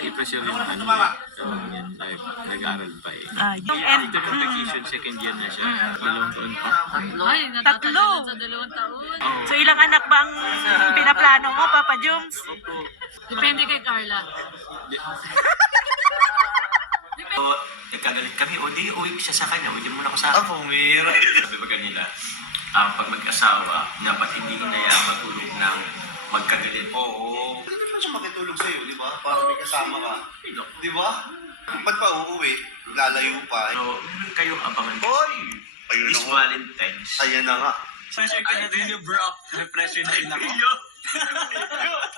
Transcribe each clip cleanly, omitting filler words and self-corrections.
i-pressure yung ano. So, yan, nag-aaral pa eh. Yung end. After ng vacation, second year na siya. 2 taon pa. Ay, Tatlo. sa 2 taon. Oh. So ilang anak ba ang pinaplano mo, Papa Joms? Opo. Depende kay Carla. So, nagkagalit kami, o di uwi siya sa kanya, hindi mo na ako sa akin. Ako, mayroon. Sabi ba kanila, pag mag-asawa, dapat hindi hinayaan matulog ng magkagalit. Oo. Pwede naman siya makitulog sa'yo, di ba? Para may kasama ka. Di ba? Ba't pa uuwi? Lalayo pa. So, kayo abangan ko. Hoy! Ayun This na nga. Valentine's. Ayan na nga. Sasya ka na din yung bro. Depression na rin ako.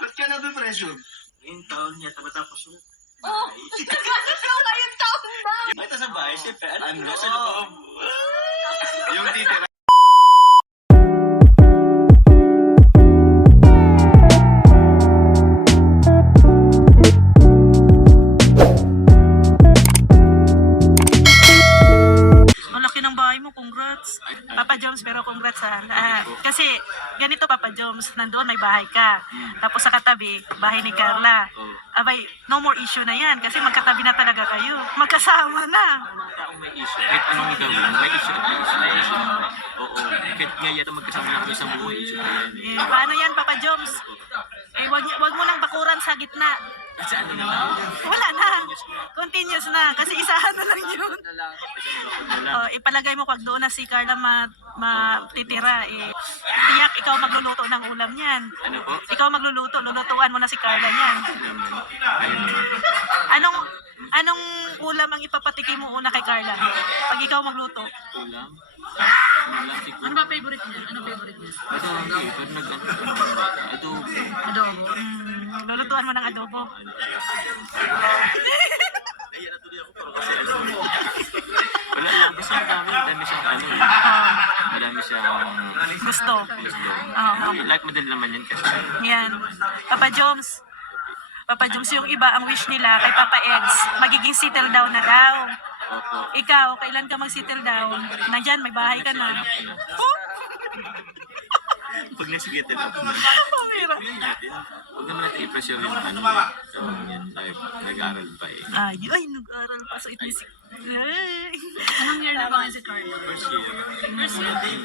Ba't ka na-depression? Yung taon niya, tapos yun. Oh! Ngayong taon ba? Ito sa bahay, siyempre, ano sa loob? Yung titira. Ang laki ng bahay mo, congrats. Papa Joms, pero congrats ha. Kasi ganito Papa Joms, nandoon may bahay ka. Tapos sa katabi, bahay ni Carla. Abay, no more issue na yan kasi magkatabi na talaga kayo. Magkasama na. Mga taong may issue, kahit anong gawin, may issue at may issue. May issue. Oo. Kahit nga yata magkasama na kami sa buhay, issue pa yan eh. Paano yan Papa Joms? Wag mo nang bakuran sa gitna. Kasi ano na lang. Wala na. Continuous na. Kasi isahan na lang yun. Ipalagay mo pag doon na si Carla matitira. Tiyak ikaw magluluto ng ulam niyan. Ano po? Ikaw magluluto. Lulutuan mo na si Carla niyan. Anong ulam ang ipapatikim mo una kay Carla? Pag ikaw magluto. Ulam? Ulam siguro. Ano ba favorite niya? Ano favorite niya? Ito, hindi. Pero adobo. Adobo. Lulutuan mo ng adobo. Ayan, natuloy ako pero kasi ano. Wala lang. Kasi madami siyang ano eh. Madami siyang Gusto. gusto. Oo. Like madali naman yan kasi. Yan. Papa Joms. Papa Joms, yung iba, ang wish nila kay Papa Eds, magiging settle down na daw. Opo. Ikaw, kailan ka mag-settle down? Nandyan, may bahay ka na. Oh! Pag nasigitin ako na. Pamira. Huwag naman natin i-pressure yung ano. So, yan. Nag-aaral pa eh. Ay, nag-aral pa. So, it means... Ay. Anong year na ba si Carla? First year.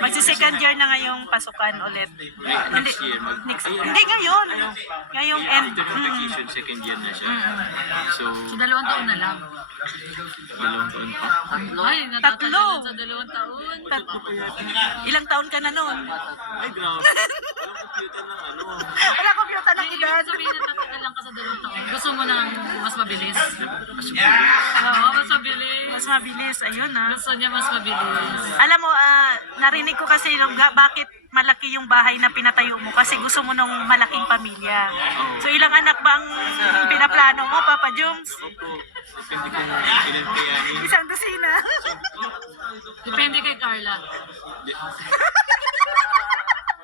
Magsi-second year na ngayong pasukan ulit. Next year. Hindi ngayon. Ngayong end. After ng vacation, second year na siya. So, So 2 taon na lang. 2 taon pa. Ay, Tatlo. sa 2 taon. Ilang taon ka na noon? Ay, grabe. Walang computer ng ano. Wala computer ng Ibig edad. sabihin na tatagal lang ka sa 2 taon. Gusto mo nang mas mabilis? Mas Oo, mas mabilis. Mas mabilis. Ayun ah. Gusto niya mas mabilis. Alam mo, narinig ko kasi bakit malaki yung bahay na pinatayo mo kasi gusto mo nung malaking pamilya. So ilang anak ba ang pinaplano mo, Papa Joms? Opo. Depende kung ilan kayanin. Isang dosina. Depende kay Carla.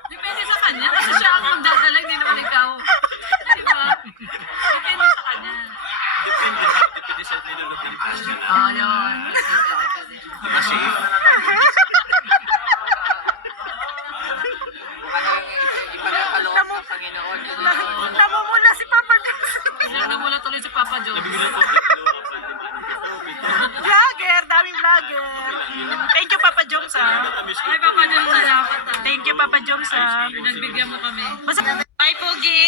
Depende sa kanya. Kasi siya ang magdadala, hindi naman ikaw. Di ba? Depende sa kanya. Depende sa nilulog ng passion. Oo, yun. Depende. Kasi, Namumula si Papa Joms. Namula tuloy si Papa Joe. nabigyan ko tatlo. Vlogger, daming vlogger. Thank you, Papa Joms ah. Ay, Papa Joe, salamat ah. Thank you, Papa Joms ah. Pinagbigyan mo kami. Bye, Pogi.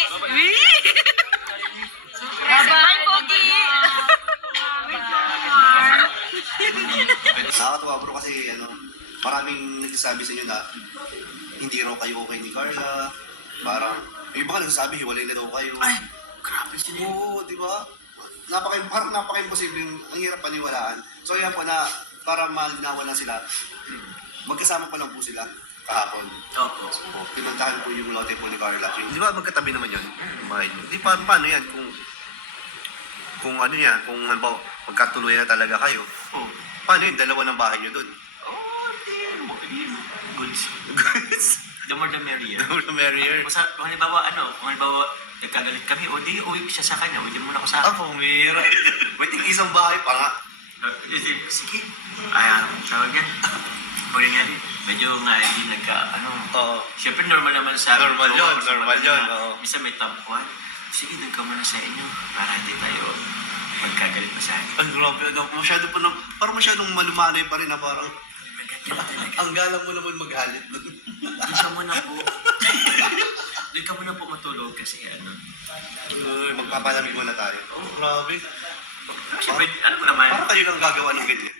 Bye, Pogi. Nakakatuwa bro kasi maraming nagsasabi sa inyo na hindi raw kayo okay ni Carla. Parang, yung iba ka nagsasabi, hiwalay na daw kayo. Ay, grabe sila. Oo, di ba? Parang napaka-imposible, ang hirap paniwalaan. So yan po na, para malinawan lang sila, magkasama pa lang po sila kahapon. Opo. Pinuntahan po yung lote po ni Carla. Di ba magkatabi naman yun? Bahay niyo. Di paano yan kung ano yan, kung halimbawa magkatuloy na talaga kayo, paano yun, dalawa ng bahay niyo dun? Goods. Goods. The more the merrier. The more the merrier. Kung halimbawa, nagkagalit kami, o di uwi siya sa kanya, hindi mo na ako sa akin. Ako, mayroon. May isang bahay pa nga. Sige. Ay, tawag yan. Huli nga rin. Medyo nga hindi Oo. Siyempre normal naman sa amin. Normal yun, oo. Minsan may tampuhan. Sige, doon ka muna sa inyo para hindi tayo Masyado. Ang grabe, ano, masyado pa na, parang masyadong malumanay pa rin na parang, ang galang mo naman maghalit. Doon ka muna po. Doon ka muna po matulog kasi ano. Magpapalamig muna tayo. Oh, grabe. Siyempre, alam mo naman, Parang kayo lang gagawa ng ganyan.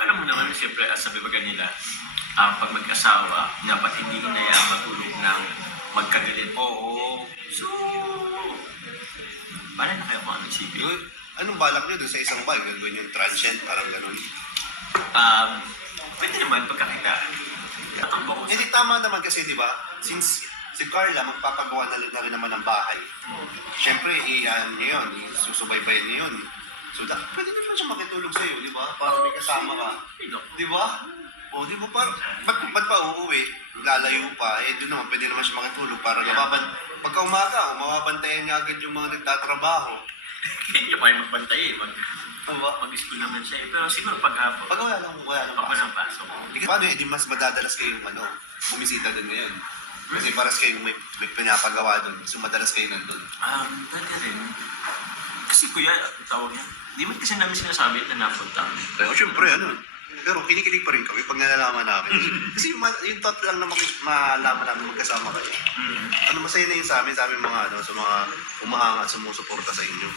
alam mo naman, siyempre, sabi ba kanila, pag mag-asawa, dapat hindi inaya matulog ng magkagalit. Oo. So, paano na kayo kung ano isipin? Anong balak nyo doon sa isang bahay? Gagawin yung transient, parang ganun. Pwede naman pagkakita. Tatakbo ko. Hindi, tama naman kasi, di ba? Since si Carla magpapagawa na rin naman ng bahay, syempre, iyan niya yun, susubaybayan niya yun. So, pwede naman siya makitulog sa'yo, di ba? Para may kasama ka. Di ba? O, di ba? Ba't pa uuwi? Lalayo pa. Eh, doon naman, pwede naman siya makitulog para pagka umaga, mababantayan niya agad yung mga nagtatrabaho. Hindi pa kayo magbantay eh. Diba? Mag-school naman siya eh. Pero siguro paghapon. Pag wala lang Pag walang pasok. Paano eh, di mas madadalas kayong bumisita doon ngayon? Kasi paras kayong may pinapagawa doon. So madalas kayo nandun. Dati rin. Kasi kuya, tawag niya. Di man kasi namin sinasabi na napunta. Pero syempre, pero kinikilig pa rin kami pag nalalaman namin. Kasi yung thought lang na malaman namin magkasama kayo. Masaya na yun sa amin mga sa mga umahanga at sumusuporta sa inyo.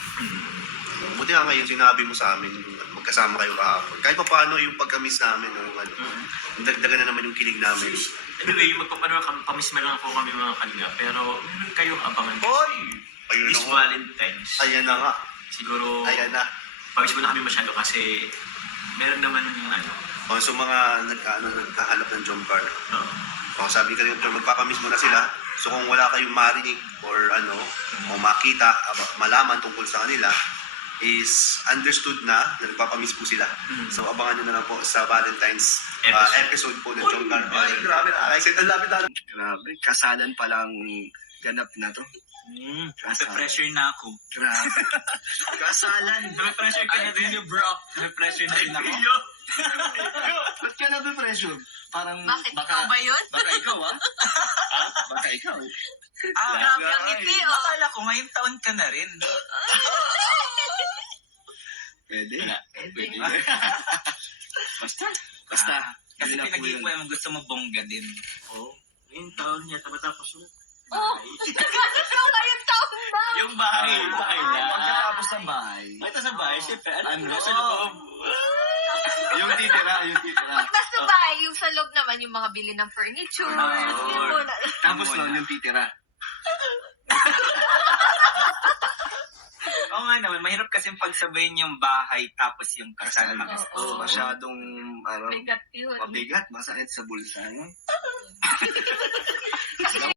Buti nga ngayon sinabi mo sa amin, magkasama kayo kahapon. Kahit pa paano yung pagka-miss namin, dagdagan na naman yung kilig namin. Anyway, pamisma lang po kami mga kanina. Pero meron kayong abangan. Hoy! Ayun This na nga. Valentine's. Ayan na nga. Siguro, Ayan na. pamis mo na kami masyado kasi meron naman So mga nagkahalap ng jump card. no. Sabi ka rin, magpapamiss mo na sila. So kung wala kayong marinig or o makita, malaman tungkol sa kanila, is understood na nagpapamiss po sila. So abangan nyo na lang po sa Valentine's episode po ng Jump Card. Ay, grabe. Ang lapit. Grabe, kasalan palang ganap na to. Pressure na ako. Grabe. Kasalan. Pressure ka na din yung bro. Pressure na din ako. Ba't ka na-pressure? Parang Bakit baka, ikaw ba yun? baka ikaw baka ikaw. Grabe ang ngiti, oh. Akala ko ngayong taon ka na rin. Pwede. Pwede. Basta. Basta. Kasi yun na po pinag-iip yun. mo yung gusto mo bongga din. Oo. Ngayong taon niya, tapos yun. Oh, nagkakasama kayong taon ba? Yung bahay na. Pagkatapos ng bahay. Ito sa bahay, siyempre. Ano? Sa loob. Yung titira. Pag nasa bahay, yung sa loob naman, yung mga bili ng furniture. Yun muna. Tapos nun, yung titira. Oo nga naman, mahirap kasi pagsabayin yung bahay tapos yung kasal mag-isa. Oo, masyadong, Bigat yun. mabigat, masakit sa bulsa, no? Kasi